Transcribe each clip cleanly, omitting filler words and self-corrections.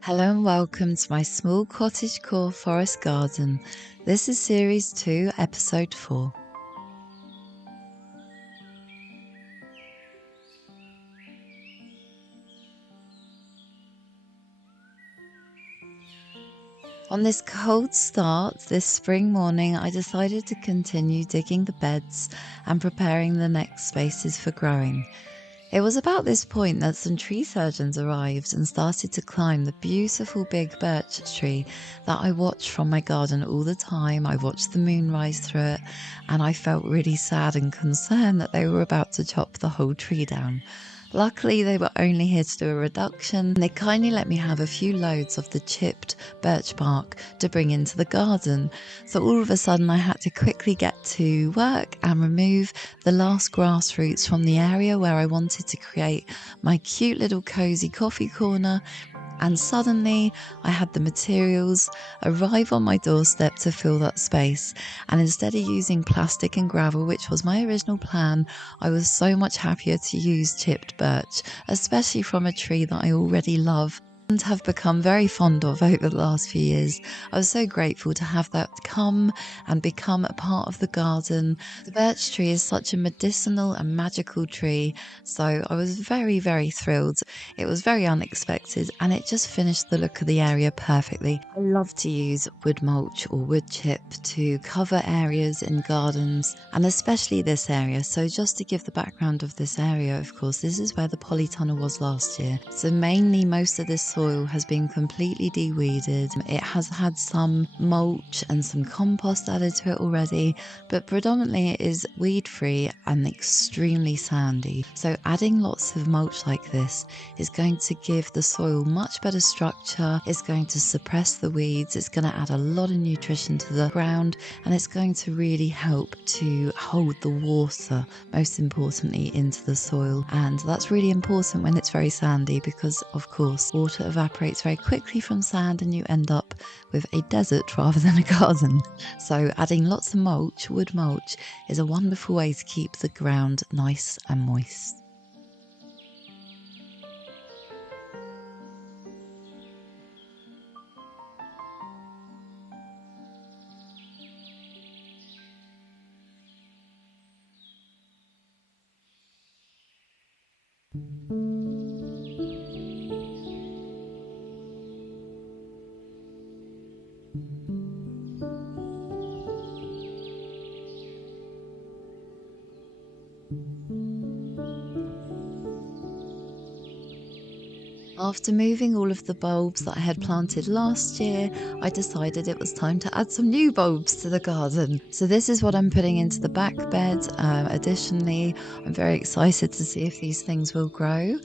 Hello and welcome to my small cottagecore forest garden. This is series 2, episode 4. On this cold start this spring morning, I decided to continue digging the beds and preparing the next spaces for growing. It was about this point that some tree surgeons arrived and started to climb the beautiful big birch tree that I watched from my garden all the time. I watched the moon rise through it, and I felt really sad and concerned that they were about to chop the whole tree down. Luckily, they were only here to do a reduction, and they kindly let me have a few loads of the chipped birch bark to bring into the garden. So all of a sudden, I had to quickly get to work and remove the last grass roots from the area where I wanted to create my cute little cozy coffee corner. And suddenly I had the materials arrive on my doorstep to fill that space. And instead of using plastic and gravel, which was my original plan, I was so much happier to use chipped birch, especially from a tree that I already love and have become very fond of over the last few years. I was so grateful to have that come and become a part of the garden. The birch tree is such a medicinal and magical tree, so I was very, very thrilled. It was very unexpected and it just finished the look of the area perfectly. I love to use wood mulch or wood chip to cover areas in gardens, and especially this area. So just to give the background of this area, of course, this is where the polytunnel was last year. So mainly most of this soil has been completely de-weeded. It has had some mulch and some compost added to it already, but predominantly it is weed free and extremely sandy. So adding lots of mulch like this is going to give the soil much better structure. It's going to suppress the weeds. It's going to add a lot of nutrition to the ground, and it's going to really help to hold the water, most importantly, into the soil. And that's really important when it's very sandy because, of course, water evaporates very quickly from sand and you end up with a desert rather than a garden. So adding lots of mulch, wood mulch, is a wonderful way to keep the ground nice and moist. After moving all of the bulbs that I had planted last year, I decided it was time to add some new bulbs to the garden. So this is what I'm putting into the back bed. Additionally, I'm very excited to see if these things will grow.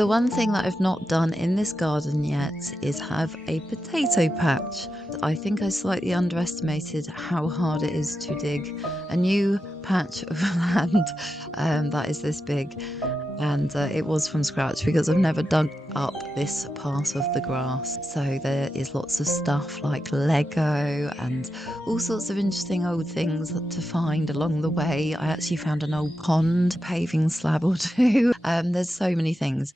the one thing that I've not done in this garden yet is have a potato patch. I think I slightly underestimated how hard it is to dig a new patch of land that is this big. And it was from scratch because I've never dug up this part of the grass. So there is lots of stuff like Lego and all sorts of interesting old things to find along the way. I actually found an old pond, paving slab or two. There's so many things.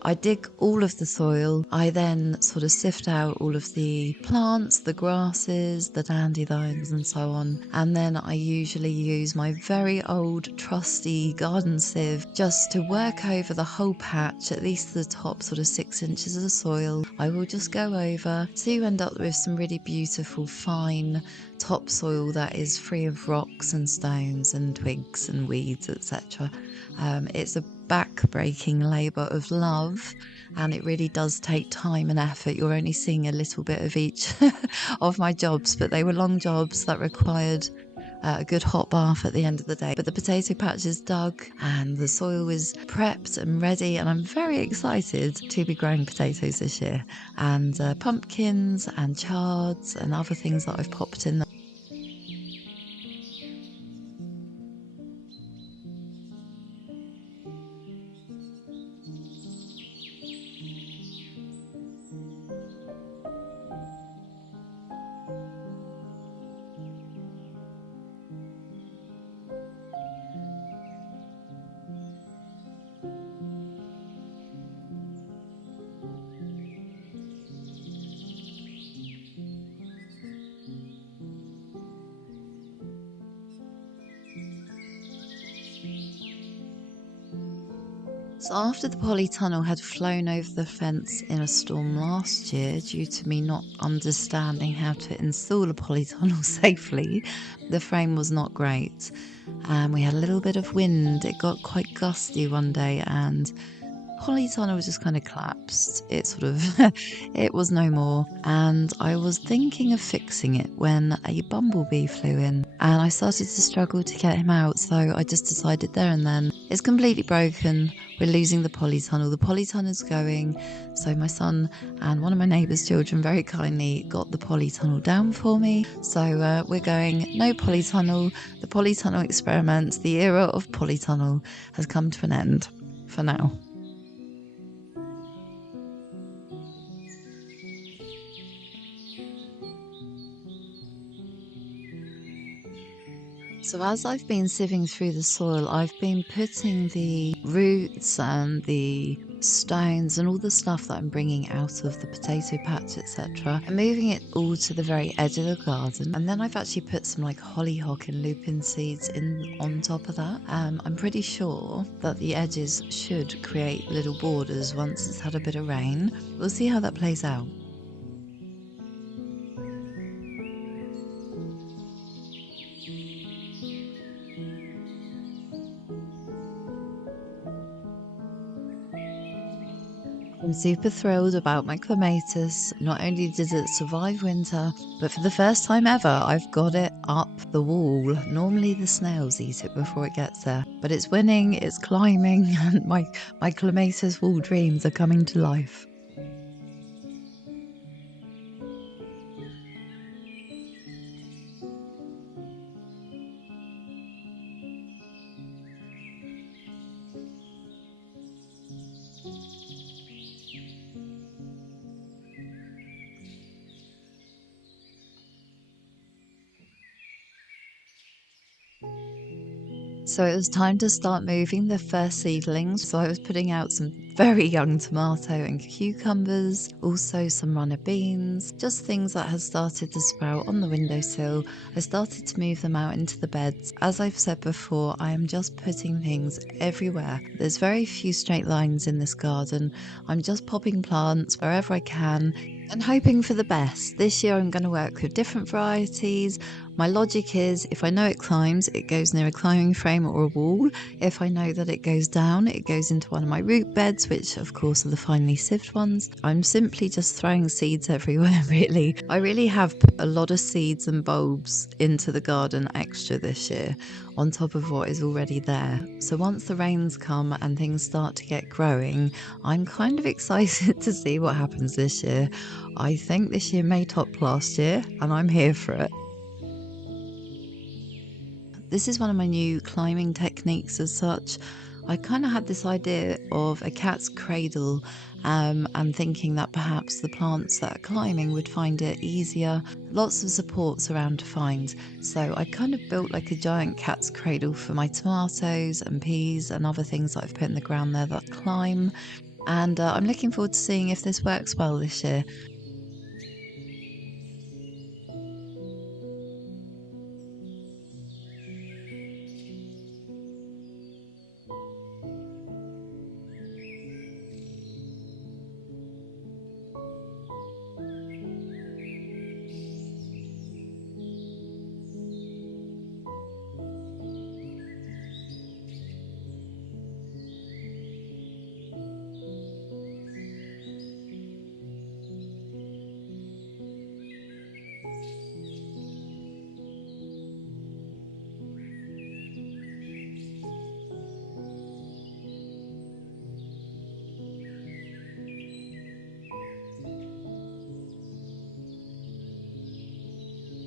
I dig all of the soil. I then sort of sift out all of the plants, the grasses, the dandelions, and so on. And then I usually use my very old trusty garden sieve just to work over the whole patch, at least the top sort of 6 inches of the soil. I will just go over so you end up with some really beautiful, fine topsoil that is free of rocks and stones and twigs and weeds, etc. It's a back-breaking labour of love, and it really does take time and effort. You're only seeing a little bit of each of my jobs, but they were long jobs that required a good hot bath at the end of the day. But the potato patch is dug and the soil is prepped and ready, and I'm very excited to be growing potatoes this year, and pumpkins and chards and other things that I've popped in there. So after the polytunnel had flown over the fence in a storm last year due to me not understanding how to install a polytunnel safely, the frame was not great. And we had a little bit of wind. It got quite gusty one day and polytunnel just kind of collapsed. It sort of, it was no more. And I was thinking of fixing it when a bumblebee flew in and I started to struggle to get him out. So I just decided there and then, it's completely broken. We're losing the polytunnel. The polytunnel's going. So my son and one of my neighbour's children very kindly got the polytunnel down for me. So we're going, no polytunnel. The polytunnel experiment, the era of polytunnel has come to an end for now. So as I've been sieving through the soil, I've been putting the roots and the stones and all the stuff that I'm bringing out of the potato patch, etc., and moving it all to the very edge of the garden. And then I've actually put some like hollyhock and lupin seeds in on top of that. I'm pretty sure that the edges should create little borders once it's had a bit of rain. We'll see how that plays out. I'm super thrilled about my clematis. Not only did it survive winter, but for the first time ever, I've got it up the wall. Normally the snails eat it before it gets there, but it's winning, it's climbing, and my clematis wall dreams are coming to life. So it was time to start moving the first seedlings. So I was putting out some very young tomato and cucumbers, also some runner beans, just things that had started to sprout on the windowsill. I started to move them out into the beds. As I've said before, I am just putting things everywhere. There's very few straight lines in this garden. I'm just popping plants wherever I can and hoping for the best. This year I'm going to work with different varieties. My logic is, if I know it climbs, it goes near a climbing frame or a wall. If I know that it goes down, it goes into one of my root beds, which of course are the finely sieved ones. I'm simply just throwing seeds everywhere, really. I really have put a lot of seeds and bulbs into the garden extra this year, on top of what is already there. So once the rains come and things start to get growing, I'm kind of excited to see what happens this year. I think this year may top last year, and I'm here for it. This is one of my new climbing techniques as such. I kind of had this idea of a cat's cradle, and thinking that perhaps the plants that are climbing would find it easier. Lots of supports around to find. So I kind of built like a giant cat's cradle for my tomatoes and peas and other things that I've put in the ground there that climb. And I'm looking forward to seeing if this works well this year.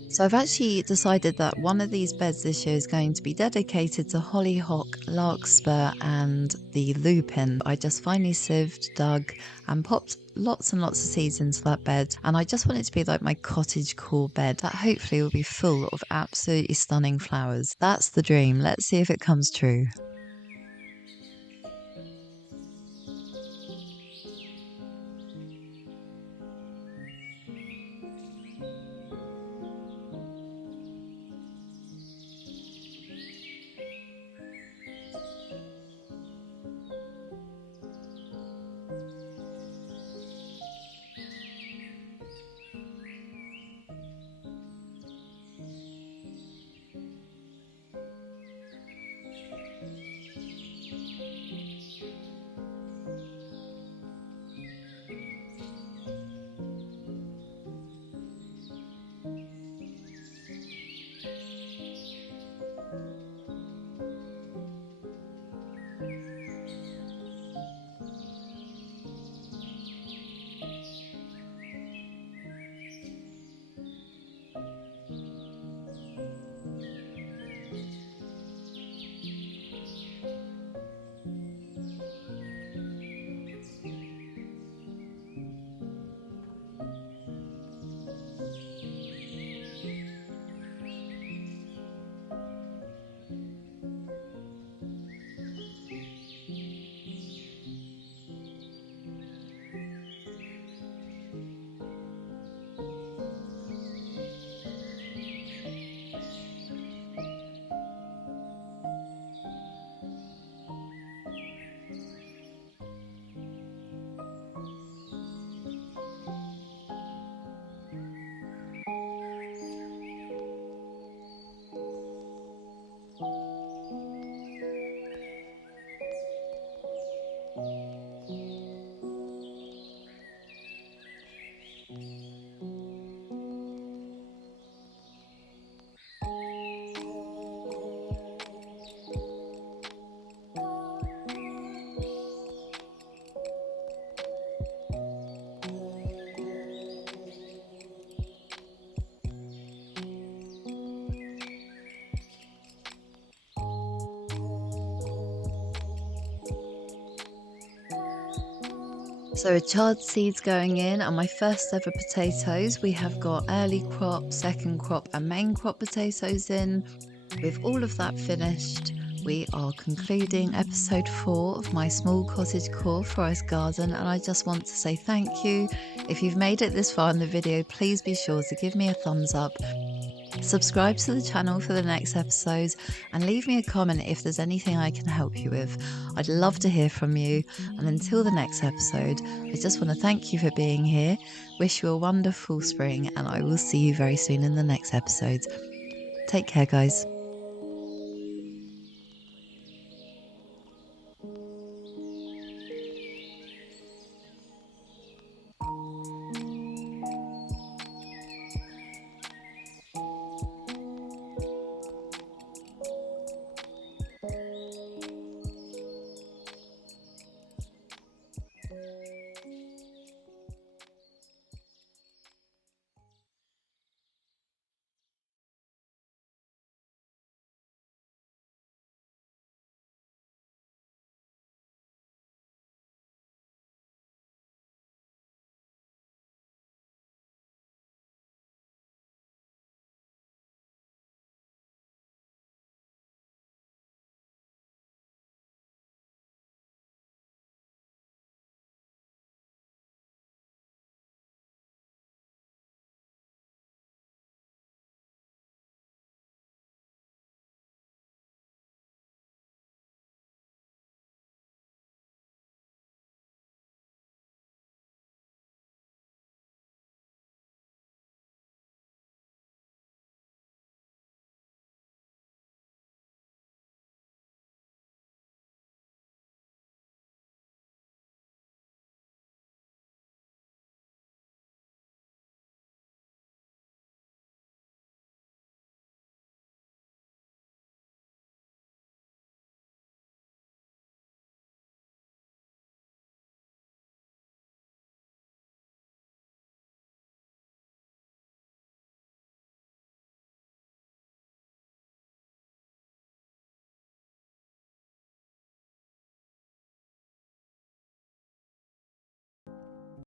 So I've actually decided that one of these beds this year is going to be dedicated to hollyhock, larkspur and the lupin. I just finely sieved, dug and popped lots and lots of seeds into that bed, and I just want it to be like my cottagecore bed that hopefully will be full of absolutely stunning flowers. That's the dream. Let's see if it comes true. So a chard seeds going in, and my first ever potatoes. We have got early crop, second crop and main crop potatoes in. With all of that finished, we are concluding episode 4 of my small cottagecore forest garden, and I just want to say thank you. If you've made it this far in the video, please be sure to give me a thumbs up. Subscribe to the channel for the next episodes and leave me a comment if there's anything I can help you with. I'd love to hear from you. And until the next episode, I just want to thank you for being here, wish you a wonderful spring, and I will see you very soon in the next episode. Take care, guys.